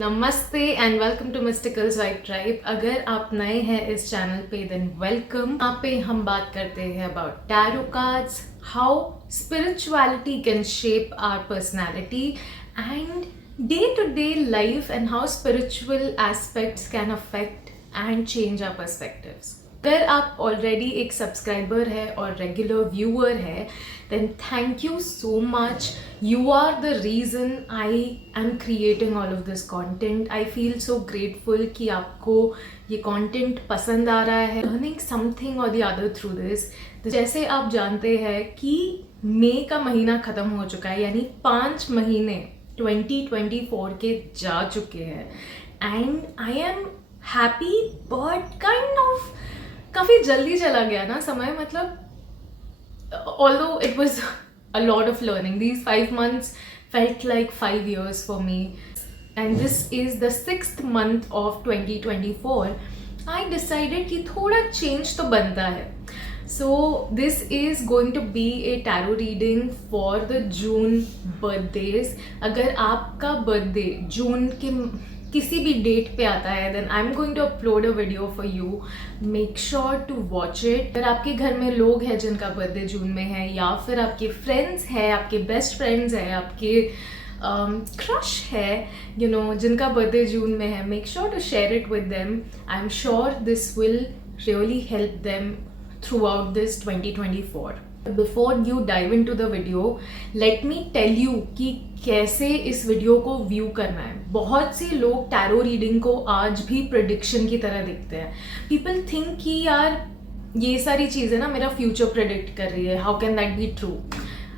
नमस्ते and welcome to mystical vibe tribe. अगर आप नए हैं इस चैनल पे देन वेलकम। यहाँ पे हम बात करते हैं about tarot cards, how spirituality can shape our personality and day to day life and how spiritual aspects can affect and change our perspectives. अगर आप ऑलरेडी एक सब्सक्राइबर है और रेगुलर व्यूअर है then thank you so much. You are the reason I am creating all of this content. I feel so grateful कि आपको ये content पसंद आ रहा है, learning something or the other through this. जैसे आप जानते हैं कि मई का महीना ख़त्म हो चुका है, यानी 5 महीने 2024 के जा चुके हैं and I am happy but kind of काफ़ी जल्दी चला गया ना समय, मतलब although it was a lot of learning, these 5 months felt like 5 years for me, and this is the 6th month of 2024. I decided कि थोड़ा change तो बनता है. So this is going to be a tarot reading for the June birthdays. अगर आपका birthday जून के किसी भी डेट पे आता है then I am going to upload a video for you. Make sure to watch it. अगर आपके घर में लोग हैं जिनका बर्थडे जून में है, या फिर आपके फ्रेंड्स हैं, आपके बेस्ट फ्रेंड्स हैं, आपके क्रश है, यू नो, जिनका बर्थडे जून में है, make sure to share it with them. I am sure this will really help them throughout this 2024. Before you dive into the video, let me tell you कि कैसे इस video को view करना है. बहुत से लोग टैरो रीडिंग को आज भी प्रेडिक्शन की तरह देखते हैं. पीपल थिंक कि यार ये सारी चीज़ें ना मेरा फ्यूचर प्रेडिक्ट कर रही है, how can that be true.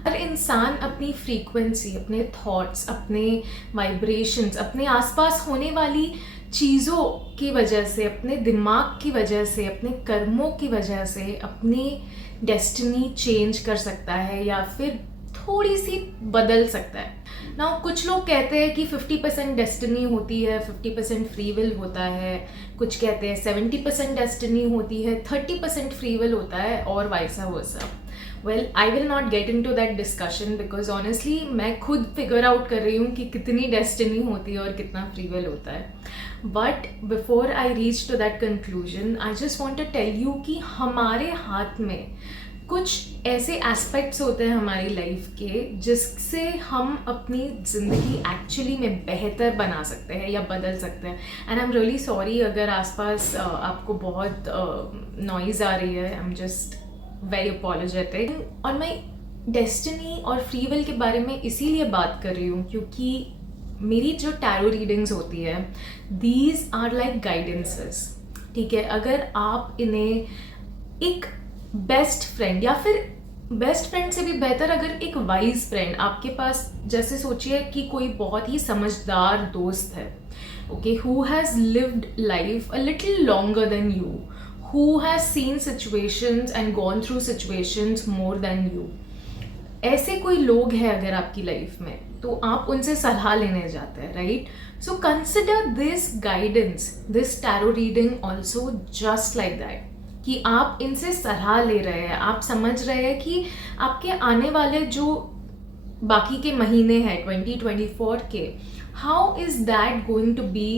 हर इंसान अपनी फ्रीक्वेंसी, अपने थॉट्स, अपने वाइब्रेशंस, अपने आसपास होने वाली चीज़ों की वजह से, अपने दिमाग की वजह से, अपने कर्मों की वजह से अपनी डेस्टिनी चेंज कर सकता है या फिर थोड़ी सी बदल सकता है. नाउ कुछ लोग कहते हैं कि 50% डेस्टिनी होती है, 50% फ्री विल होता है. कुछ कहते हैं 70% डेस्टिनी होती है, 30% फ्री विल होता है, और vice versa. Well, I will not get into that discussion because honestly मैं खुद फिगर आउट कर रही हूँ कि कितनी डेस्टिनी होती है और कितना फ्री विल होता है. But before I reach to that conclusion, I just want to tell you कि हमारे हाथ में कुछ ऐसे एस्पेक्ट्स होते हैं हमारी लाइफ के जिससे हम अपनी ज़िंदगी एक्चुअली में बेहतर बना सकते हैं या बदल सकते हैं. And I am really sorry अगर आसपास आपको बहुत नॉइज़ आ रही है. आई एम जस्ट वेरी अपॉलोजेटिक. और मैं डेस्टिनी और फ्री विल के बारे में इसीलिए बात कर रही हूँ क्योंकि मेरी जो टैरो रीडिंग्स होती है, दीज आर लाइक गाइडेंसेस. ठीक है, अगर आप इन्हें एक बेस्ट फ्रेंड या फिर बेस्ट फ्रेंड से भी बेहतर अगर एक वाइज फ्रेंड आपके पास, जैसे सोचिए कि कोई बहुत ही समझदार दोस्त है, okay, who has lived life a little longer than you, who has seen situations and gone through situations more than you. ऐसे कोई लोग हैं अगर आपकी लाइफ में, तो आप उनसे सलाह लेने जाते हैं, right. So consider this guidance, this tarot reading also just like that, कि आप इनसे सलाह ले रहे हैं. आप समझ रहे हैं कि आपके आने वाले जो बाकी के महीने हैं 2024 के, how is that going to be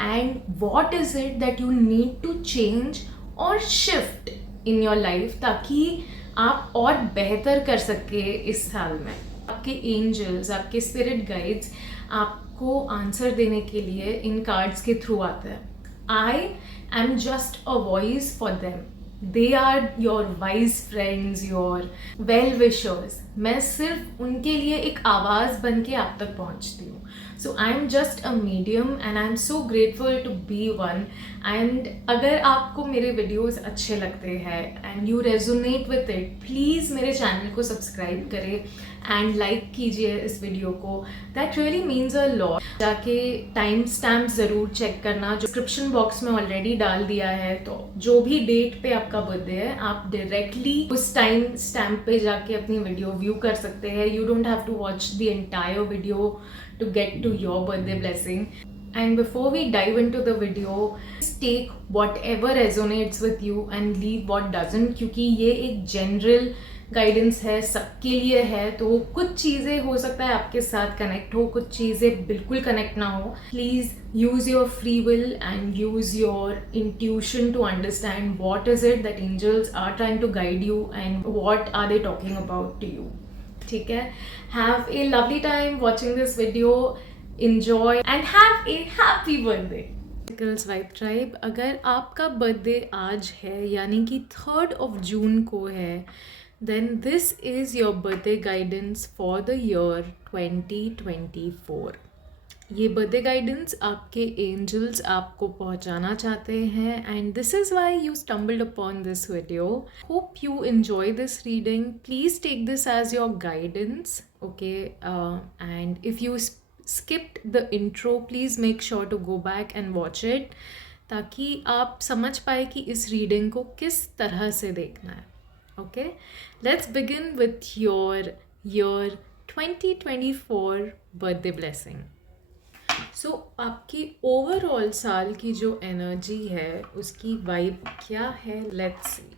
and what is it that you need to change और शिफ्ट इन योर लाइफ, ताकि आप और बेहतर कर सके इस साल में. आपके एंजल्स, आपके स्पिरिट गाइड्स आपको आंसर देने के लिए इन कार्ड्स के थ्रू आते हैं. I am just a voice for them. They are your wise friends, your well wishers. मैं सिर्फ उनके लिए एक आवाज़ बन के आप तक पहुंचती हूँ. So I'm just a medium and I'm so grateful to be one. And अगर आपको मेरे वीडियोस अच्छे लगते हैं and you resonate with it, please मेरे चैनल को सब्सक्राइब करें एंड लाइक कीजिए इस वीडियो को. That really means a lot. जाके टाइम स्टैम्प ज़रूर चेक करना, जो डिस्क्रिप्शन बॉक्स में ऑलरेडी डाल दिया है. तो जो भी डेट पे आपका बर्थडे है, आप डायरेक्टली उस टाइम स्टैम्प पे जाके अपनी वीडियो व्यू कर सकते हैं. You don't have to watch the entire video to get to your birthday blessing. And before we dive into the video, take whatever resonates with you and leave what doesn't, क्योंकि ये एक general guidance है, सबके लिए है, तो कुछ चीज़ें हो सकता है आपके साथ कनेक्ट हो, कुछ चीज़ें बिल्कुल कनेक्ट ना हो. Please use your free will and use your intuition to understand what is it that angels are trying to guide you and what are they talking about to you. ठीक है, have a lovely time watching this video, enjoy and have a happy birthday. Girls vibe tribe, अगर आपका birthday आज है यानी कि 3rd of June को है, then this is your birthday guidance for the year 2024. ये बर्थडे गाइडेंस आपके एंजल्स आपको पहुंचाना चाहते हैं, and this is why you stumbled upon this video. Hope you enjoy this reading. Please take this as your guidance, okay, and if you skipped the intro, please make sure to go back and watch it, ताकि आप समझ पाए कि इस reading को किस तरह से देखना है. Okay, let's begin with your year 2024 birthday blessing. So आपकी ओवरऑल साल की जो एनर्जी है उसकी वाइब क्या है, let's see.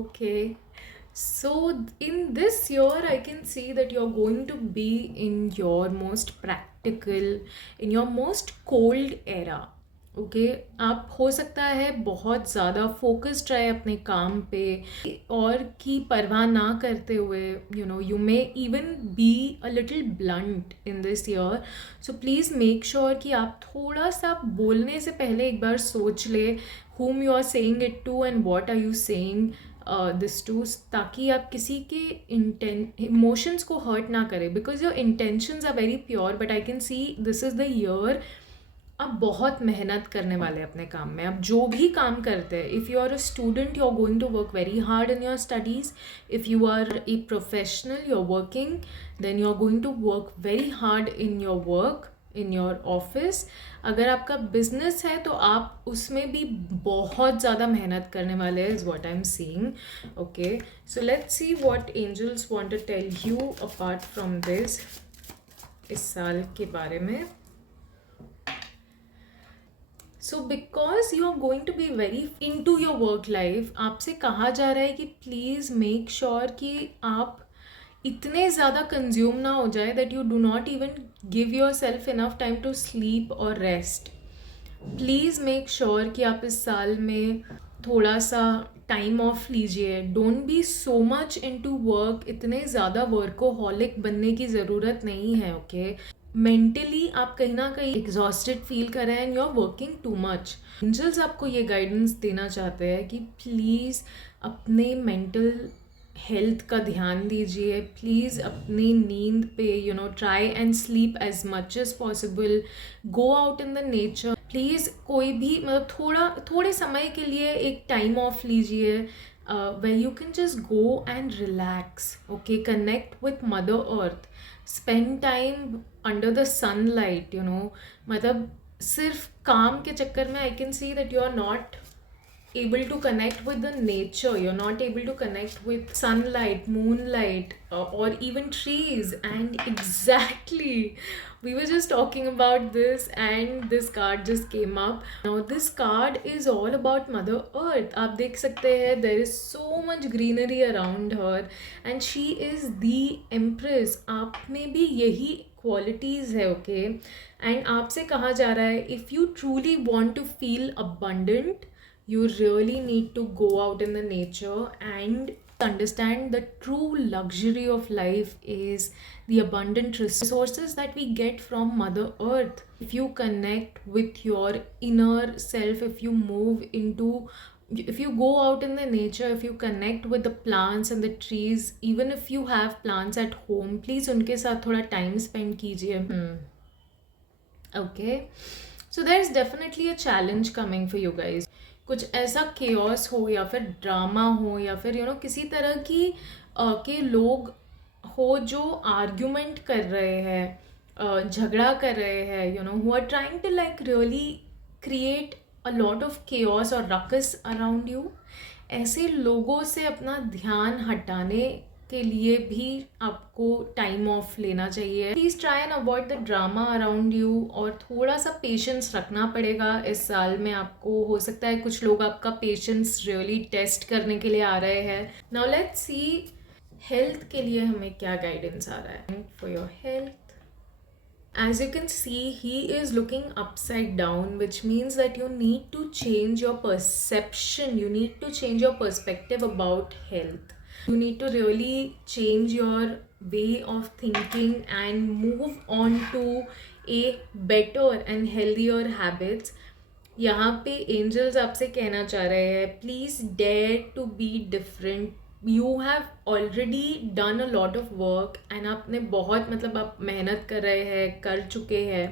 Okay, so in this year I can see that you're going to be in your most practical, in your most cold era. Okay, आप हो सकता है बहुत ज़्यादा फोकस्ड रहे अपने काम पे और की परवाह ना करते हुए, you may even be a little blunt in this year. So please make sure कि आप थोड़ा सा बोलने से पहले एक बार सोच ले whom you are saying it to and what are you saying this to, ताकि आप किसी के इमोशंस को हर्ट ना करें, because your intentions are very pure. But I can see this is the year आप बहुत मेहनत करने वाले हैं अपने काम में. आप जो भी काम करते हैं, if you are a student you are going to work very hard in your studies. If you are a professional you are working, then you are going to work very hard in your work, in your office. अगर आपका business है तो आप उसमें भी बहुत ज़्यादा मेहनत करने वाले हैं, is what I am seeing. Okay, so let's see what angels want to tell you apart from this, इस साल के बारे में. So because you are going to be very into your work life, आपसे कहा जा रहा है कि प्लीज़ मेक श्योर कि आप इतने ज़्यादा कंज्यूम ना हो जाए that you do not even give yourself enough time to sleep और रेस्ट. प्लीज़ मेक श्योर कि आप इस साल में थोड़ा सा टाइम ऑफ लीजिए. Don't be so much into work. इतने ज़्यादा वर्कोहॉलिक बनने की ज़रूरत नहीं है. ओके, मेंटली आप कहीं ना कहीं एग्जॉस्टेड फील कर रहे हैं and you are working too much. Angels आपको ये गाइडेंस देना चाहते हैं कि प्लीज़ अपने मेंटल हेल्थ का ध्यान दीजिए. प्लीज़ अपनी नींद पे try and sleep as much as possible. Go out in the nature. Please कोई भी थोड़े समय के लिए एक टाइम ऑफ लीजिए where you can just go and relax. Okay, connect with Mother Earth. Spend time under the sunlight. मतलब सिर्फ काम के चक्कर में I can see that you are not able to connect with the nature. You're not able to connect with sunlight, moonlight, or even trees. And exactly, we were just talking about this and this card just came up. Now this card is all about Mother Earth. आप देख सकते हैं there is so much greenery around her and she is the Empress. आप में भी यही qualities है. Okay, and आपसे कहा जा रहा है if you truly want to feel abundant, you really need to go out in the nature and understand the true luxury of life is the abundant resources that we get from Mother Earth. If you connect with your inner self, if you go out in the nature, if you connect with the plants and the trees, even if you have plants at home, please उनके साथ थोड़ा time spend कीजिए. Okay, so there's definitely a challenge coming for you guys. कुछ ऐसा chaos हो या फिर drama हो या फिर किसी तरह की के लोग हो जो आर्ग्यूमेंट कर रहे हैं, झगड़ा कर रहे हैं, who are trying to like really create a lot of chaos और रकस अराउंड यू. ऐसे लोगों से अपना ध्यान हटाने के लिए भी आपको टाइम ऑफ लेना चाहिए. Please try and avoid the drama around you, और थोड़ा सा पेशेंस रखना पड़ेगा इस साल में आपको. हो सकता है कुछ लोग आपका पेशेंस रियली टेस्ट करने के लिए आ रहे हैं. नाउ लेट्स सी हेल्थ के लिए हमें क्या गाइडेंस आ रहा है. For your health, as you can see, he is looking upside down, which means that you need to change your perception, you need to change your perspective about health. You need to really change your way of thinking and move on to a better and healthier habits. यहाँ पे angels आपसे कहना चाह रहे हैं, please dare to be different. You have already done a lot of work and आपने बहुत मतलब आप मेहनत कर रहे हैं, कर चुके हैं.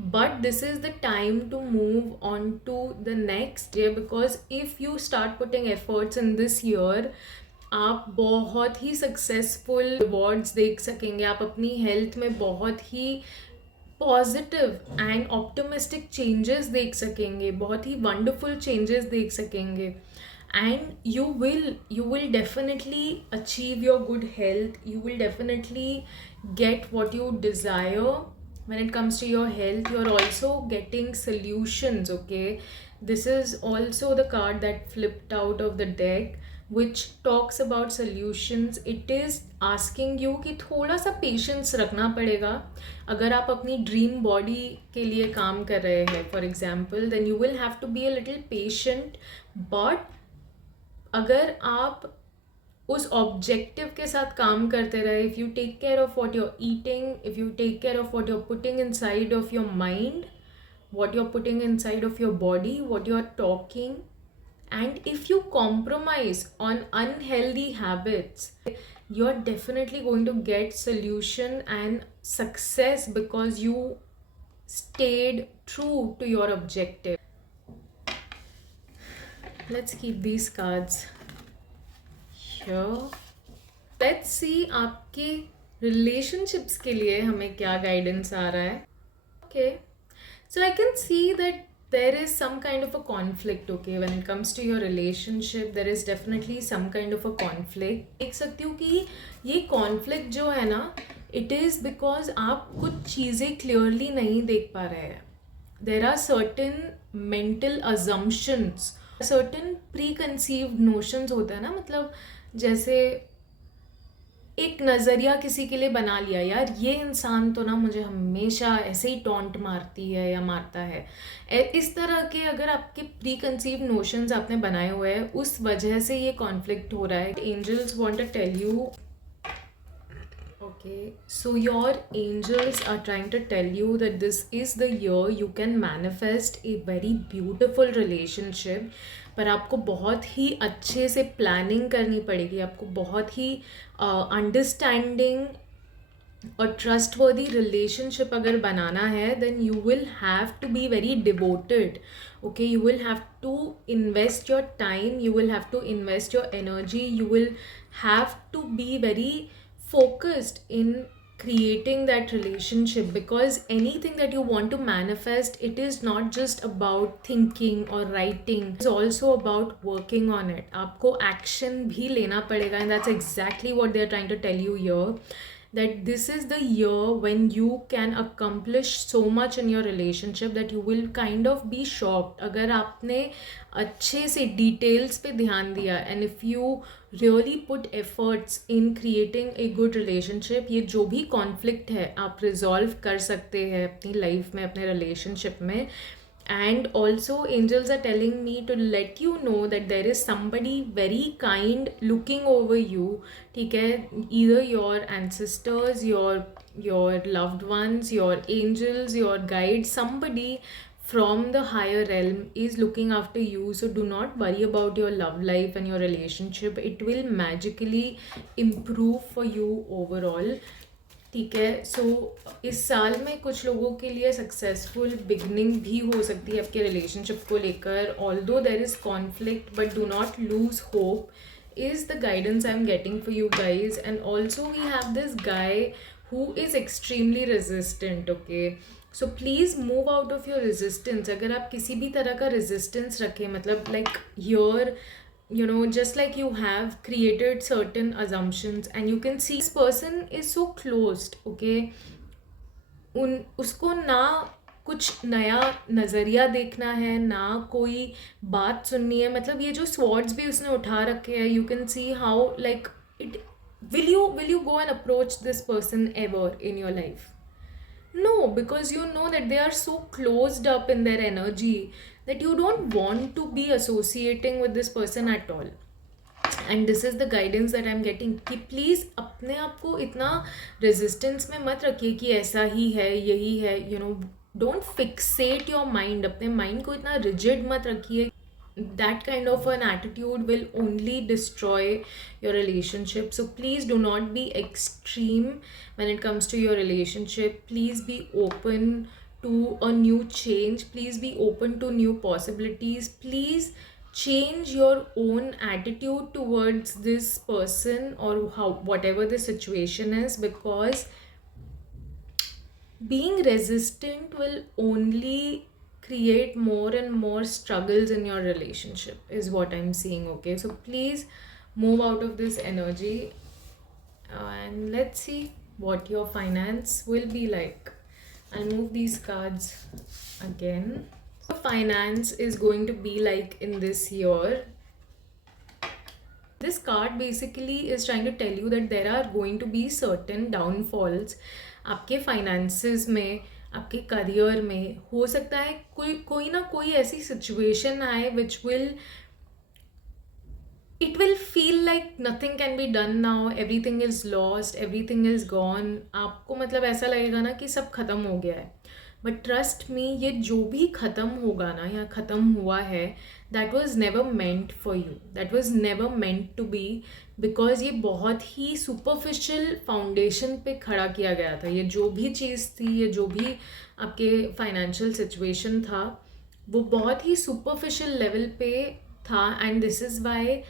But this is the time to move on to the next year, because if you start putting efforts in this year, आप बहुत ही सक्सेसफुल रिवॉर्ड्स देख सकेंगे. आप अपनी हेल्थ में बहुत ही पॉजिटिव एंड ऑप्टिमिस्टिक चेंजेस देख सकेंगे, बहुत ही वंडरफुल चेंजेस देख सकेंगे. And you will definitely achieve your good health. You will definitely get what you desire when it comes to your health. You are also getting solutions, okay? This is also the card that flipped out of the deck, which talks about solutions. It is asking you कि थोड़ा सा patience रखना पड़ेगा. अगर आप अपनी dream body के लिए काम कर रहे हैं for example, then you will have to be a little patient. But अगर आप उस ऑब्जेक्टिव के साथ काम करते रहे, if you take care of what you're eating, if you take care of what you're putting inside of your mind, what you're putting inside of your body, what you're talking, and if you compromise on unhealthy habits, you're definitely going to get solution and success because you stayed true to your objective. Let's keep these cards here. Let's see आपके relationships के लिए हमें क्या guidance आ रहा है. Okay. So I can see that there is some kind of a conflict, okay? When it comes to your relationship, there is definitely some kind of a conflict. देख सकती हूँ कि ये conflict जो है ना, it is because आप कुछ चीज़ें clearly नहीं देख पा रहे हैं. There are certain mental assumptions, certain preconceived notions होता है ना, मतलब जैसे एक नज़रिया किसी के लिए बना लिया, यार ये इंसान तो ना मुझे हमेशा ऐसे ही टॉन्ट मारती है या मारता है. इस तरह के अगर आपके प्री कंसीव नोशंस आपने बनाए हुए हैं, उस वजह से ये कॉन्फ्लिक्ट हो रहा है. Angels want to tell you, okay, so your angels are trying to tell you that this is the year you can manifest a very beautiful relationship. पर आपको बहुत ही अच्छे से प्लानिंग करनी पड़ेगी, आपको बहुत ही अंडरस्टैंडिंग और ट्रस्टवर्दी रिलेशनशिप अगर बनाना है, then you will have to be very devoted. Okay, you will have to invest your time, you will have to invest your energy, you will have to be very focused in creating that relationship, because anything that you want to manifest, it is not just about thinking or writing, it's also about working on it. आपको action भी लेना पड़ेगा, and that's exactly what they are trying to tell you here, that this is the year when you can accomplish so much in your relationship that you will kind of be shocked. अगर आपने अच्छे से details पे ध्यान दिया, and if you really put efforts in creating a good relationship, ये जो भी conflict है आप resolve कर सकते हैं अपनी life में, अपने relationship में. And also angels are telling me to let you know that there is somebody very kind looking over you. ठीक है, either your ancestors, your loved ones, your angels, your guides, somebody from the higher realm is looking after you. So do not worry about your love life and your relationship. It will magically improve for you overall. ठीक है. सो इस साल में कुछ लोगों के लिए successful beginning भी हो सकती है आपके रिलेशनशिप को लेकर. Although there is conflict, but do not lose hope is the guidance I'm getting for you guys. And also we have this guy who is extremely resistant, okay? So please move out of your resistance. अगर आप किसी भी तरह का resistance रखें, मतलब like here you know, just like you have created certain assumptions and you can see this person is so closed, okay, उन उसको ना कुछ नया नज़रिया देखना है, ना कोई बात सुननी है, मतलब ये जो स्वॉर्ड्स भी उसने उठा रखे हैं, you can see how like it, will you go and approach this person ever in your life? No, because you know that they are so closed up in their energy that you don't want to be associating with this person at all. And this is the guidance that I am getting कि please अपने आप को इतना resistance में मत रखिए कि ऐसा ही है, यही है, you no, don't Fixit your mind, अपने माइंड को इतना रिजिड मत रखिए. That kind of an attitude will only destroy your relationship. So please do not be extreme when it comes to your relationship. Please be open to a new change. Please be open to new possibilities. Please change your own attitude towards this person or how whatever the situation is, because being resistant will only create more and more struggles in your relationship is what I'm seeing. Okay, so please move out of this energy and let's see what your finance will be like. I'll move these cards again. So finance is going to be like in this year. This card basically is trying to tell you that there are going to be certain downfalls आपके finances में, आपके career में. हो सकता है कोई ना कोई ऐसी सिचुएशन आए which will, it will feel like nothing can be done now, everything is lost, everything is gone. आपको मतलब ऐसा लगेगा ना कि सब ख़त्म हो गया है. बट ट्रस्ट मी, ये जो भी ख़त्म होगा ना या ख़त्म हुआ है, that was never meant for you, that was never meant to be, because ये बहुत ही सुपरफिशियल फाउंडेशन पे खड़ा किया गया था. ये जो भी चीज़ थी, ये जो भी आपके फाइनेंशियल सिचुएशन था, वो बहुत ही सुपरफिशियल लेवल पे था. And this is why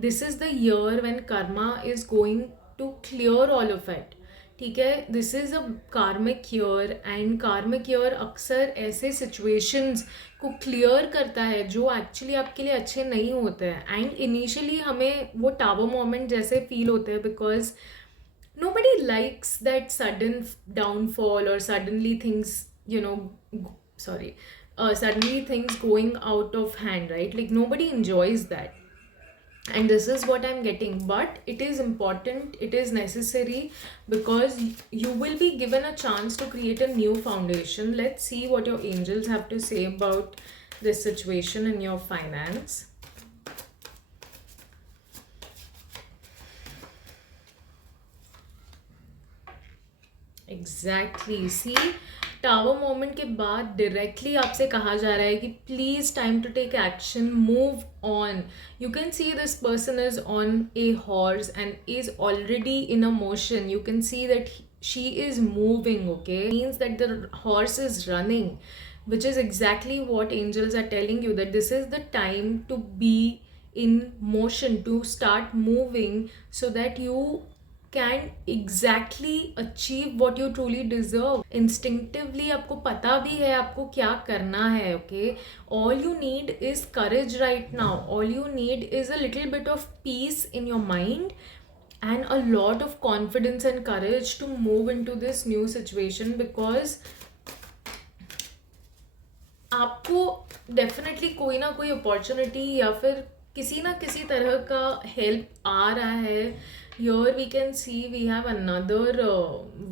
this is the year when karma is going to clear all of it. ठीक है, दिस इज़ अ कार्मिक ईयर एंड कार्मिक ईयर अक्सर ऐसे सिचुएशंस को क्लियर करता है जो एक्चुअली आपके लिए अच्छे नहीं होते हैं. एंड इनिशियली हमें वो टावर मोमेंट जैसे फील होते हैं, because nobody likes that sudden downfall or suddenly things, you know, suddenly things going out of hand, right? Like nobody enjoys that. And this is what I'm getting, but it is important, it is necessary, because you will be given a chance to create a new foundation. Let's see what your angels have to say about this situation in your finance. Exactly. See, tower moment के बाद directly आपसे कहा जा रहा है कि please time to take action, move on. You can see this person is on a horse and is already in a motion. You can see that she is moving. Okay, means that the horse is running, which is exactly what angels are telling you, that this is the time to be in motion, to start moving, so that you can exactly achieve what you truly deserve. Instinctively आपको पता भी है आपको क्या करना है. Okay, all you need is courage right now. All you need is a little bit of peace in your mind and a lot of confidence and courage to move into this new situation, because आपको definitely कोई ना कोई opportunity या फिर किसी ना किसी तरह का हेल्प आ रहा है. Here we can see we have another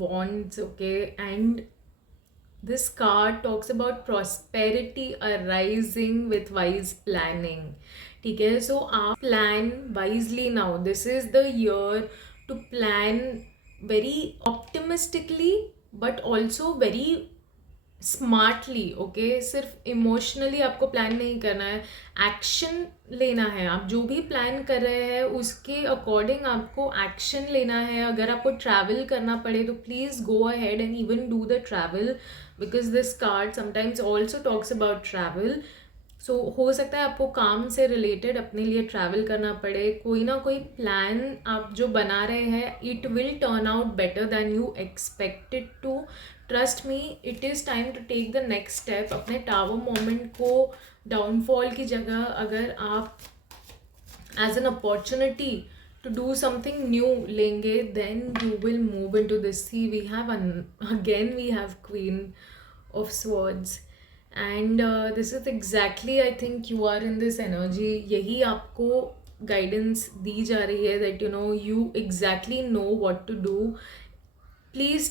wands, okay, and this card talks about prosperity arising with wise planning. ठीक है, so आप plan wisely now. This is the year to plan very optimistically but also very smartly. Okay, सिर्फ emotionally आपको plan नहीं करना है, action लेना है. आप जो भी प्लान कर रहे हैं उसके अकॉर्डिंग आपको एक्शन लेना है. अगर आपको ट्रैवल करना पड़े तो please go ahead and even do the travel, because this card sometimes also talks about travel. So हो सकता है आपको काम से रिलेटेड अपने लिए ट्रैवल करना पड़े. कोई ना कोई प्लान आप जो बना रहे हैं, it will turn out better than you expected to. Trust me, it is time to take the next step. अपने टावर मोमेंट को डाउनफॉल की जगह अगर आप as an opportunity to do something new lenge, then you will move into this. See, we have again we have Queen of Swords, and this is exactly, I think you are in this energy. यही आपको guidance दी जा रही है that you exactly know what to do. Please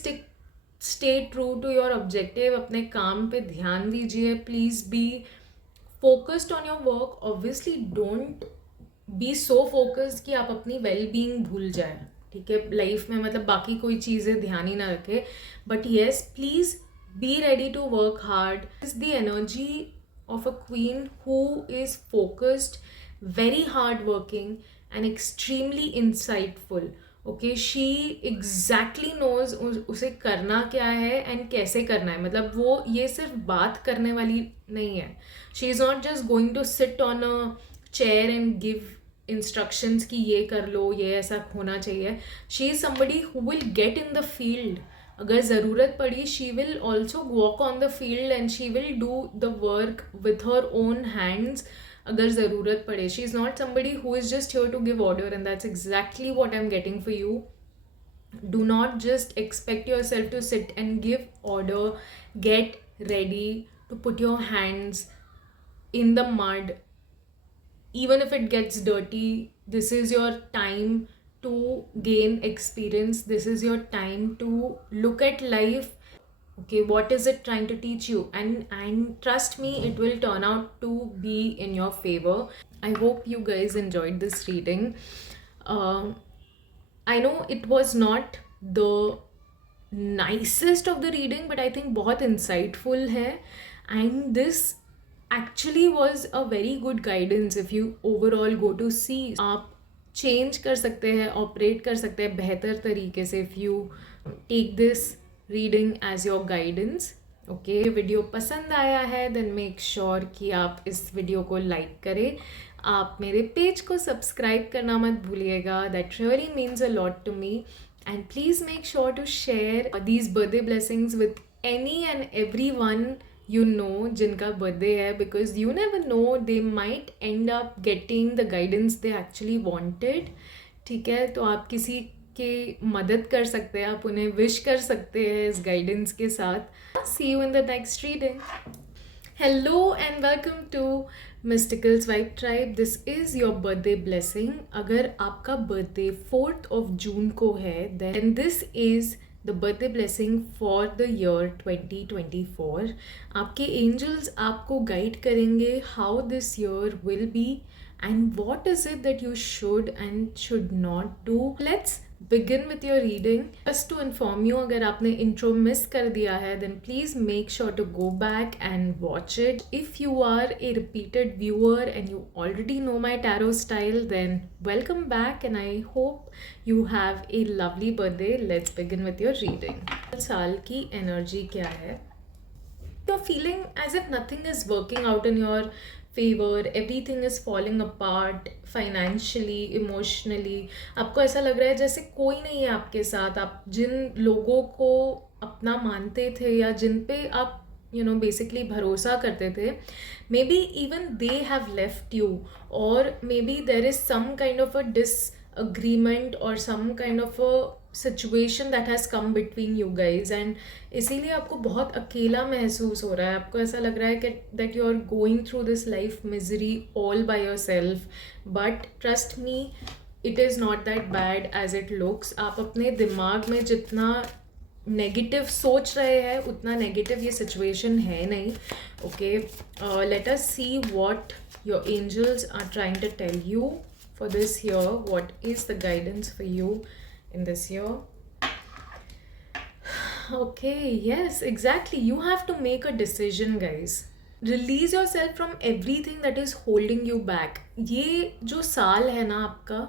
stay true to your objective, अपने काम पे ध्यान दीजिए. Please be focused on your work. Obviously don't be so focused कि आप अपनी वेल बीइंग भूल जाए, ठीक है, लाइफ में, मतलब बाकी कोई चीज़ें ध्यान ही ना रखे. But yes, please be ready to work hard. Is the energy of a queen who is focused, very hard working and extremely insightful. Okay, she exactly knows उसे करना क्या है and कैसे करना है. मतलब वो ये सिर्फ बात करने वाली नहीं है. She is not just going to sit on a chair and give instructions कि ये कर लो, ये ऐसा होना चाहिए. She is somebody who will get in the field. अगर ज़रूरत पड़ी, she will also walk on the field and she will do the work with her own hands अगर ज़रूरत पड़े. She is not somebody who is just here to give order, and that's exactly what I am getting for you. Do not just expect yourself to sit and give order. Get ready to put your hands in the mud. Even if it gets dirty, this is your time to gain experience. This is your time to look at life. Okay, what is it trying to teach you? And trust me, it will turn out to be in your favor. I hope you guys enjoyed this reading. I know it was not the nicest of the reading, but I think बहुत insightful है. And this actually was a very good guidance if you overall go to see. आप change कर सकते हैं, operate कर सकते हैं बेहतर तरीके से if you take this reading as your guidance. Okay, video पसंद आया है देन मेक श्योर कि आप इस वीडियो को लाइक करें. आप मेरे पेज को सब्सक्राइब करना मत भूलिएगा. That really means a lot to me. And please make sure to share these birthday blessings with any and every one you know जिनका बर्थडे है, because you never know, they might end up getting the guidance they actually wanted. ठीक है, तो आप किसी के मदद कर सकते हैं, आप उन्हें विश कर सकते हैं इस गाइडेंस के साथ. See you in the next reading. Hello and welcome to Mysticals Vibe Tribe. This is your birthday blessing. अगर आपका बर्थडे 4th of June को है, then this is the birthday blessing for the year 2024. आपके angels आपको guide करेंगे how this year will be and what is it that you should and should not do. Let's begin with your reading. Just to inform you, अगर आपने intro miss कर दिया है, then please make sure to go back and watch it. If you are a repeated viewer and you already know my tarot style, then welcome back and I hope you have a lovely birthday. Let's begin with your reading. साल की energy क्या है? You're feeling as if nothing is working out in your favor, everything is falling apart financially, emotionally. आपको ऐसा लग रहा है जैसे कोई नहीं है आपके साथ. आप जिन लोगों को अपना मानते थे या जिन पे आप basically भरोसा करते थे, maybe even they have left you, or maybe there is some kind of a disagreement or some kind of a situation that has come between you guys, and इसीलिए आपको बहुत अकेला महसूस हो रहा है. आपको ऐसा लग रहा है कि that you are going through this life misery all by yourself. But trust me, it is not that bad as it looks. आप अपने दिमाग में जितना नेगेटिव सोच रहे हैं उतना नेगेटिव ये सिचुएशन है नहीं. Okay, let us see what your angels are trying to tell you for this year. What is the guidance for you in this year? Okay, yes, exactly. You have to make a decision, guys. Release yourself from everything that is holding you back. ये जो साल है ना आपका,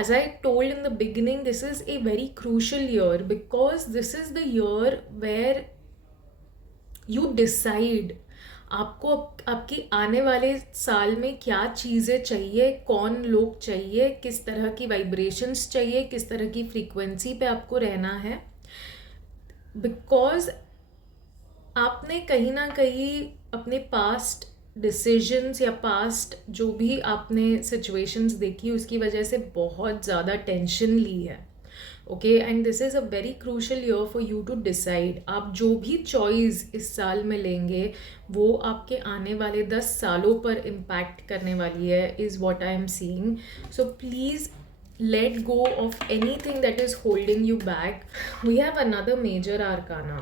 as I told in the beginning, this is a very crucial year because this is the year where you decide आपको आपकी आने वाले साल में क्या चीज़ें चाहिए, कौन लोग चाहिए, किस तरह की वाइब्रेशंस चाहिए, किस तरह की फ्रीक्वेंसी पे आपको रहना है. बिकॉज आपने कहीं ना कहीं अपने पास्ट डिसीजंस या पास्ट जो भी आपने सिचुएशंस देखी उसकी वजह से बहुत ज़्यादा टेंशन ली है. Okay, and this is a very crucial year for you to decide. आप जो भी चॉइस इस साल में लेंगे वो आपके आने वाले 10 सालों पर इम्पैक्ट करने वाली है, is what I am seeing. So please let go of anything that is holding you back. We have another major arcana.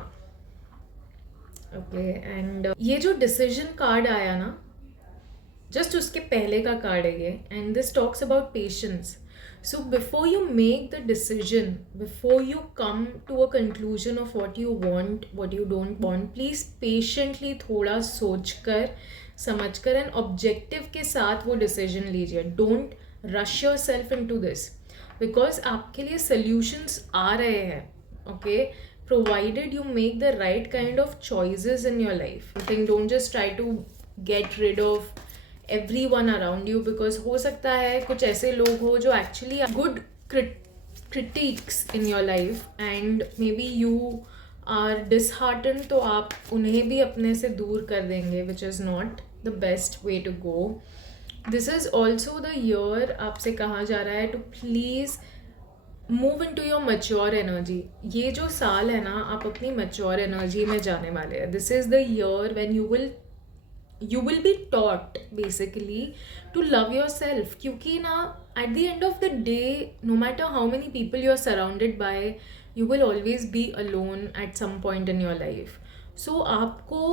Okay, and ये जो decision card आया ना, just उसके पहले का कार्ड है ये, and this talks about patience. So before you make the decision, before you come to a conclusion of what you want, what you don't want, please patiently थोड़ा सोच कर समझ कर एंड ऑब्जेक्टिव के साथ वो डिसीजन लीजिए. Don't rush yourself into this, because आपके लिए सोल्यूशंस आ रहे हैं. Okay, provided you make the right kind of choices in your life. I think don't just try to get rid of everyone around you, because हो सकता है कुछ ऐसे लोग हो जो actually are good critiques in your life and maybe you are disheartened, तो आप उन्हें भी अपने से दूर कर देंगे, which is not the best way to go. This is also the year आपसे कहा जा रहा है to please move into your mature energy. ये जो साल है ना, आप अपनी मच्योर एनर्जी में जाने वाले हैं. This is the year when you will be taught basically to love yourself, क्योंकि ना at the end of the day, no matter how many people you are surrounded by, you will always be alone at some point in your life. So आपको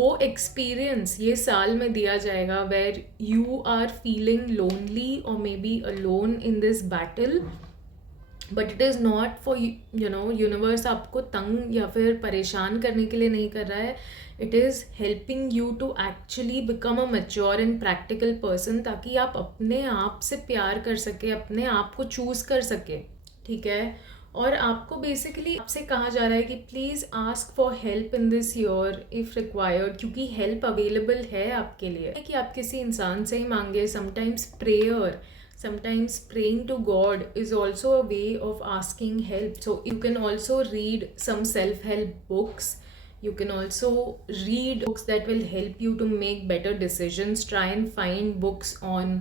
वो experience ये साल में दिया जाएगा where you are feeling lonely or maybe alone in this battle. But it is not for universe आपको तंग या फिर परेशान करने के लिए नहीं कर रहा है. It is helping you to actually become a mature and practical person, ताकि आप अपने आप से प्यार कर सके, अपने आप को चूज़ कर सके. ठीक है, और आपको बेसिकली आपसे कहा जा रहा है कि please ask for help in this year if required, क्योंकि हेल्प अवेलेबल है आपके लिए. कि आप किसी इंसान से ही मांगे. Sometimes praying to God is also a way of asking help. So you can also read some self-help books. You can also read books that will help you to make better decisions. Try and find books on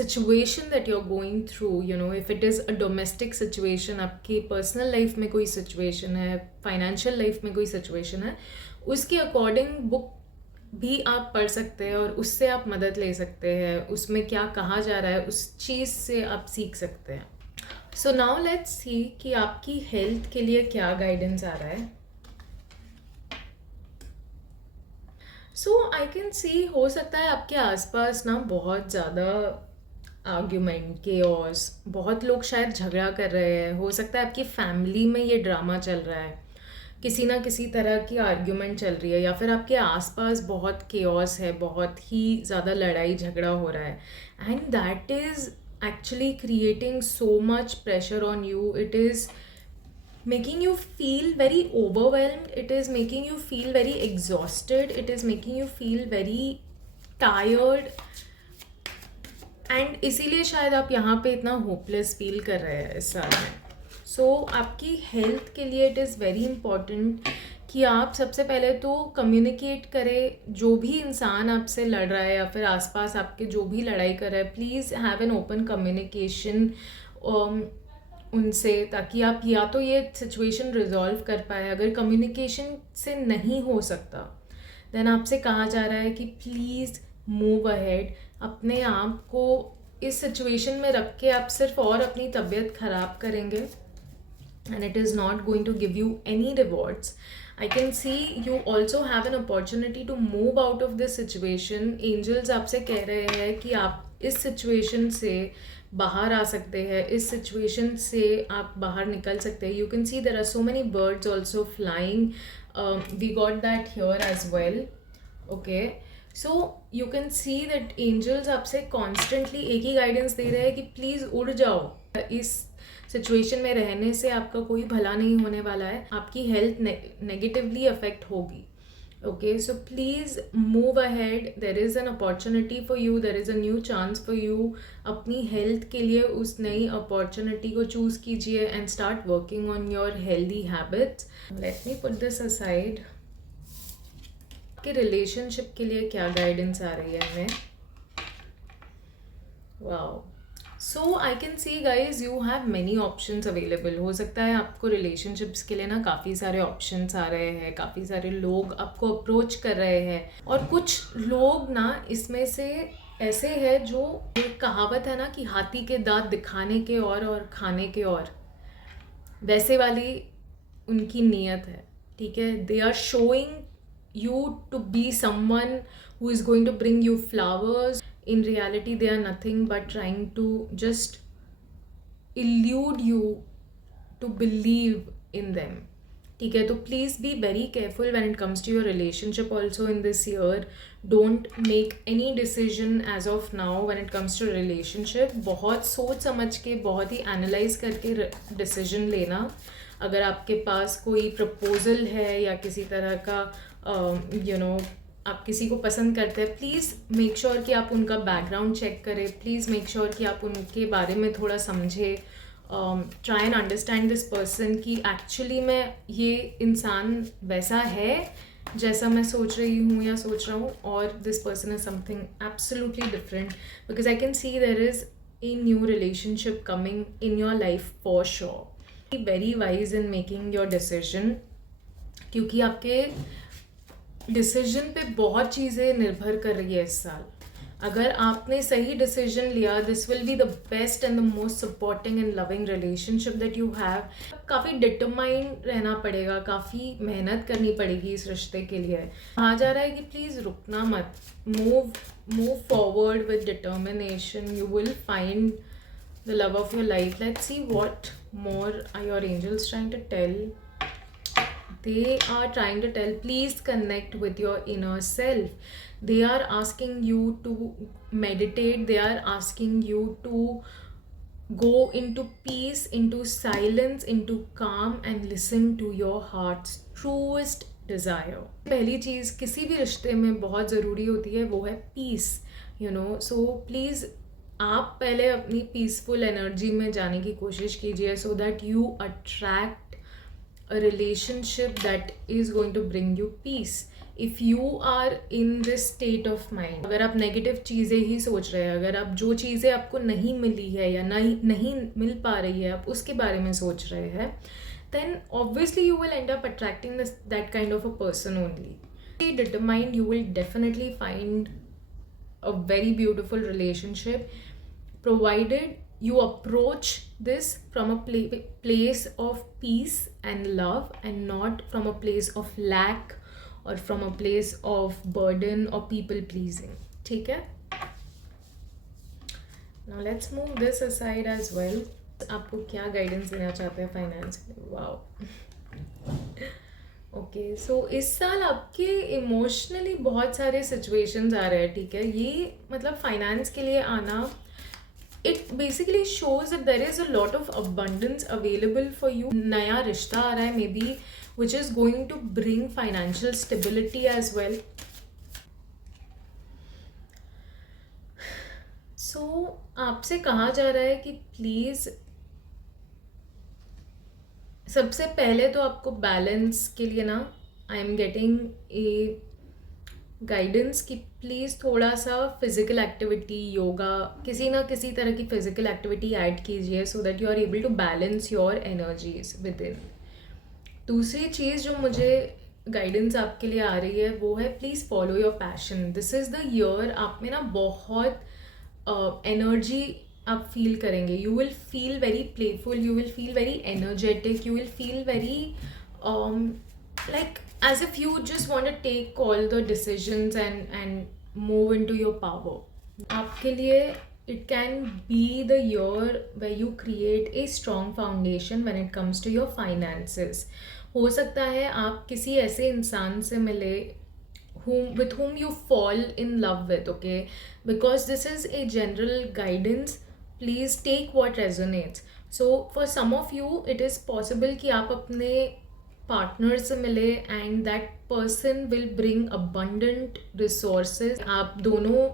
situation that you're going through. If it is a domestic situation, आपकी personal life में कोई situation है, financial life में कोई situation है, उसके according book भी आप पढ़ सकते हैं और उससे आप मदद ले सकते हैं. उसमें क्या कहा जा रहा है उस चीज़ से आप सीख सकते हैं. सो नाउ लेट्स सी कि आपकी हेल्थ के लिए क्या गाइडेंस आ रहा है. सो आई कैन सी हो सकता है आपके आसपास ना बहुत ज़्यादा आर्ग्यूमेंट, केओस, बहुत लोग शायद झगड़ा कर रहे हैं. हो सकता है आपकी फैमिली में ये ड्रामा चल रहा है, किसी ना किसी तरह की आर्ग्यूमेंट चल रही है, या फिर आपके आसपास बहुत केओस है, बहुत ही ज़्यादा लड़ाई झगड़ा हो रहा है. And that is actually creating so much pressure on you. It is making you feel very overwhelmed. It is making you feel very exhausted. It is making you feel very tired. And इसीलिए शायद आप यहाँ पे इतना hopeless feel कर रहे हैं इस साल में. सो आपकी हेल्थ के लिए इट इज़ वेरी इम्पॉर्टेंट कि आप सबसे पहले तो कम्युनिकेट करें. जो भी इंसान आपसे लड़ रहा है या फिर आसपास आपके जो भी लड़ाई कर रहा है, please have an open communication उनसे, ताकि आप या तो ये सिचुएशन रिजॉल्व कर पाए. अगर कम्युनिकेशन से नहीं हो सकता, देन आपसे कहा जा रहा है कि प्लीज़ मूव अहेड. अपने आप को इस सिचुएशन में रख के आप सिर्फ और अपनी तबीयत ख़राब करेंगे, and it is not going to give you any rewards. I can see you also have an opportunity to move out of this situation. Angels आपसे कह रहे हैं कि आप इस situation से बाहर आ सकते हैं, इस situation से आप बाहर निकल सकते हैं. You can see there are so many birds also flying. We got that here as well. Okay. So you can see that angels आपसे constantly एक ही guidance दे रहे हैं कि प्लीज़ उड़ जाओ. इस सिचुएशन में रहने से आपका कोई भला नहीं होने वाला है, आपकी हेल्थ नेगेटिवली अफेक्ट होगी. Okay, so please move ahead. There is an opportunity for you, there is a new chance for you. अपनी हेल्थ के लिए उस नई अपॉर्चुनिटी को चूज़ कीजिए and start working on your healthy habits. Let me put this aside. आपके relationship के लिए क्या गाइडेंस आ रही है हमें? Wow, so I can see guys you have many options available. हो सकता है आपको रिलेशनशिप्स के लिए ना काफ़ी सारे ऑप्शंस आ रहे हैं, काफ़ी सारे लोग आपको अप्रोच कर रहे हैं, और कुछ लोग ना इसमें से ऐसे हैं जो, एक कहावत है ना कि हाथी के दांत दिखाने के और खाने के और, वैसे वाली उनकी नीयत है. ठीक है, they are showing you to be someone who is going to bring you flowers. In reality they are nothing but trying to just elude you to believe in them. ठीक है, तो please be very careful when it comes to your relationship also in this year. Don't make any decision as of now when it comes to relationship. बहुत सोच समझ के, बहुत ही analyse करके decision लेना. अगर आपके पास कोई प्रपोजल है या किसी तरह का आप किसी को पसंद करते हैं, प्लीज़ मेक श्योर कि आप उनका बैकग्राउंड चेक करें. प्लीज़ मेक श्योर कि आप उनके बारे में थोड़ा समझें. Try and understand this person कि एक्चुअली में ये इंसान वैसा है जैसा मैं सोच रही हूँ या सोच रहा हूँ, और this person is something absolutely different. Because I can see there is a new relationship coming in your life for sure. Be very wise in making your decision, क्योंकि आपके डिसीजन पे बहुत चीज़ें निर्भर कर रही है इस साल. अगर आपने सही डिसीजन लिया, this will be the best and the most supporting and loving relationship that you have. काफ़ी डिटरमाइंड रहना पड़ेगा, काफ़ी मेहनत करनी पड़ेगी इस रिश्ते के लिए. कहा जा रहा है कि प्लीज़ रुकना मत, move forward with determination. You will find the love of your life. Let's see what more are your angels trying to tell. They are trying to tell, please connect with your inner self. They are asking you to meditate. They are asking you to go into peace, into silence, into calm, and listen to your heart's truest desire. पहली चीज़ किसी भी रिश्ते में बहुत ज़रूरी होती है वो है पीस. So प्लीज़ आप पहले अपनी पीसफुल एनर्जी में जाने की कोशिश कीजिए, so that you attract a relationship that is going to bring you peace. If you are in this state of mind, अगर आप नेगेटिव चीज़ें ही सोच रहे हैं, अगर आप जो चीज़ें आपको नहीं मिली है या नहीं मिल पा रही है आप उसके बारे में सोच रहे हैं, then obviously you will end up attracting that kind of a person only. Be determined, you will definitely find a very beautiful relationship, provided you approach this from a place of peace and love, and not from a place of lack or from a place of burden or people pleasing. ठीक है? Now let's move this aside as well. आपको क्या guidance देना चाहते हैं finance के लिए? Wow. Okay, सो इस साल आपके इमोशनली बहुत सारे सिचुएशंस आ रहे हैं. ठीक है, ये मतलब फाइनेंस के लिए आना, it basically shows that there is a lot of abundance available for you. नया रिश्ता आ रहा है maybe, which is going to bring financial stability as well. So आपसे कहा जा रहा है कि प्लीज़ सबसे पहले तो आपको बैलेंस के लिए ना, आई एम गेटिंग ए गाइडेंस कि प्लीज़ थोड़ा सा फिज़िकल एक्टिविटी, योगा, किसी ना किसी तरह की फिज़िकल एक्टिविटी ऐड कीजिए, so that you are able to balance your energies within. दूसरी चीज़ जो मुझे गाइडेंस आपके लिए आ रही है वो है, please follow your passion. This is the year आप में ना बहुत एनर्जी आप फील करेंगे. You will feel very playful, you will feel very energetic, you will feel very like as if you just want to take all the decisions and move into your power. आपके लिए it can be the year where you create a strong foundation when it comes to your finances. हो सकता है आप किसी ऐसे इंसान से मिले with whom you fall in love with, okay? Because this is a general guidance. Please take what resonates. So for some of you it is possible कि आप अपने पार्टनर से मिले and that person will bring abundant resources. आप दोनों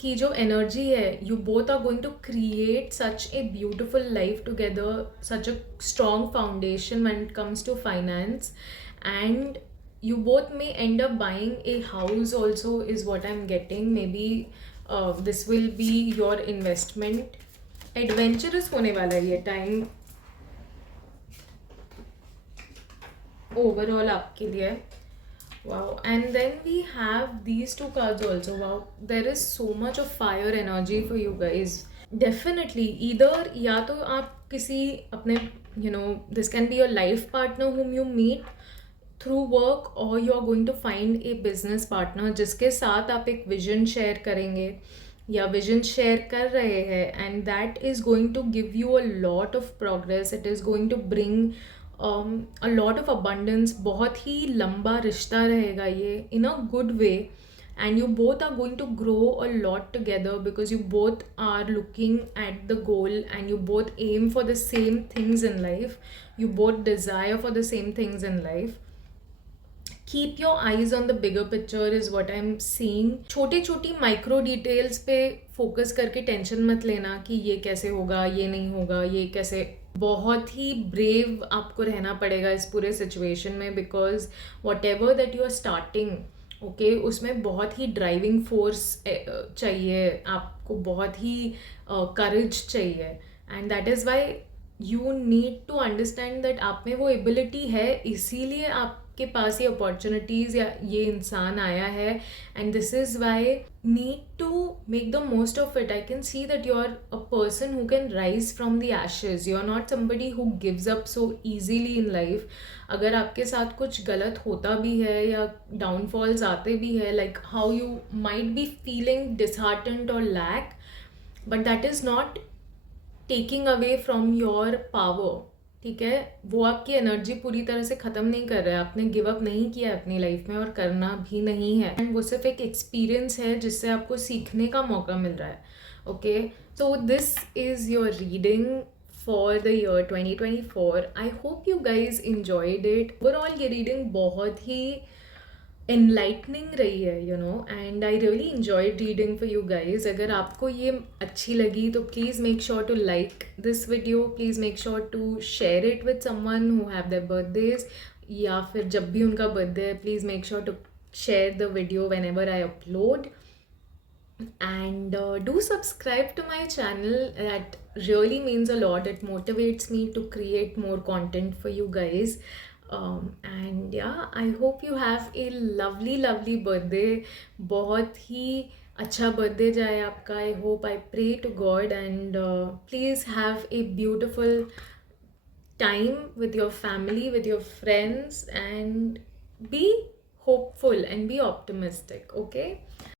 की जो energy है, you both are going to create such a beautiful life together, such a strong foundation when it comes to finance, and you both may end up buying a house also, is what I'm getting. Maybe this will be your investment. Adventurous होने वाला है ये time overall आपके लिए. Wow. And then we have these two cards also. Wow, there is so much of fire energy for you guys. Definitely either या तो आप किसी अपने this can be your life partner whom you meet through work, or you are going to find a business partner जिसके साथ आप एक vision share करेंगे या vision share कर रहे हैं, and that is going to give you a lot of progress. It is going to bring a lot of abundance. बहुत ही लंबा रिश्ता रहेगा ये, in a good way. And you both are going to grow a lot together because you both are looking at the goal and you both aim for the same things in life. You both desire for the same things in life. Keep your eyes on the bigger picture is what I'm seeing. छोटी छोटी micro details पे focus करके tension मत लेना कि ये कैसे होगा, ये नहीं होगा, ये कैसे. बहुत ही ब्रेव आपको रहना पड़ेगा इस पूरे सिचुएशन में, because whatever that you are starting, okay, उसमें बहुत ही ड्राइविंग फोर्स चाहिए आपको, बहुत ही करेज चाहिए. And that is why you need to understand that आप में वो एबिलिटी है, इसीलिए आपके पास ये अपॉर्चुनिटीज़ या ये इंसान आया है. And this is why need to make the most of it. I can see that you are a person who can rise from the ashes. You are not somebody who gives up so easily in life. अगर आपके साथ कुछ गलत होता भी है या downfalls आते भी है, like how you might be feeling disheartened और lack, but that is not taking away from your power. ठीक है, वो आपकी एनर्जी पूरी तरह से ख़त्म नहीं कर रहा है. आपने गिव अप नहीं किया है अपनी लाइफ में और करना भी नहीं है. एंड वो सिर्फ एक एक्सपीरियंस है जिससे आपको सीखने का मौका मिल रहा है. Okay, so this is your reading for the year 2024. I hope you guys enjoyed it. Overall ये रीडिंग बहुत ही एनलाइटनिंग रही है, and I really enjoyed reading for you guys. अगर आपको ये अच्छी लगी तो please make sure to like this video. Please make sure to share it with someone who have their birthdays, या फिर जब भी उनका बर्थडे है please make sure to share the video whenever I upload. And do subscribe to my channel. That really means a lot. It motivates me to create more content for you guys. And yeah, I hope you have a lovely birthday. बहुत ही अच्छा birthday जाए आपका. I hope, I pray to God, and please have a beautiful time with your family, with your friends, and be hopeful and be optimistic. Okay.